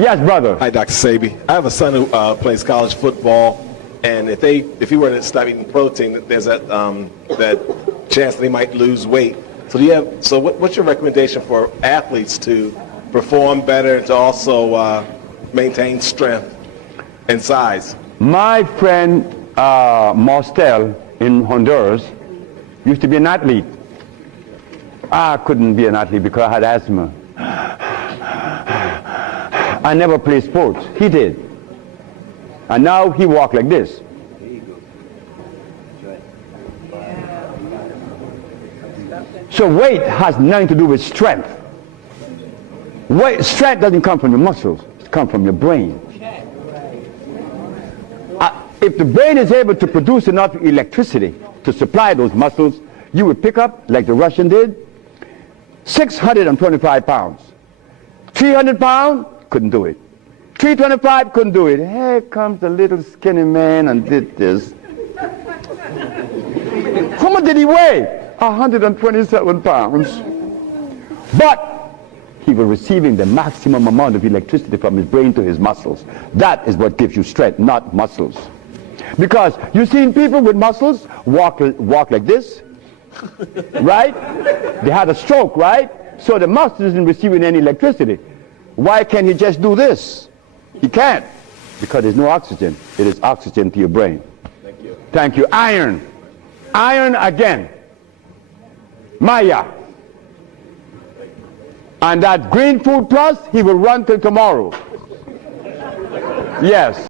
Yes, brother. Hi, Dr. Sebi. I have a son who plays college football, and if he were to stop eating protein, there's that chance that he might lose weight. So what's your recommendation for athletes to perform better and to also maintain strength and size? My friend Mostel in Honduras used to be an athlete. I couldn't be an athlete because I had asthma. I never played sports. He did. And now he walked like this. So weight has nothing to do with strength. Strength doesn't come from your muscles. It comes from your brain. If the brain is able to produce enough electricity to supply those muscles, you would pick up, like the Russian did, 625 pounds. 300 pounds, couldn't do it. 325, couldn't do it. Here comes the little skinny man and did this. How much did he weigh? 127 pounds. But he was receiving the maximum amount of electricity from his brain to his muscles. That is what gives you strength, not muscles. Because you've seen people with muscles walk like this, right? They had a stroke, right? So the muscle isn't receiving any electricity. Why can't he just do this? He can't, because there's no oxygen. It is oxygen to your brain. Thank you. Thank you. Iron. Iron again. Maya. And that green food plus, he will run till tomorrow. Yes.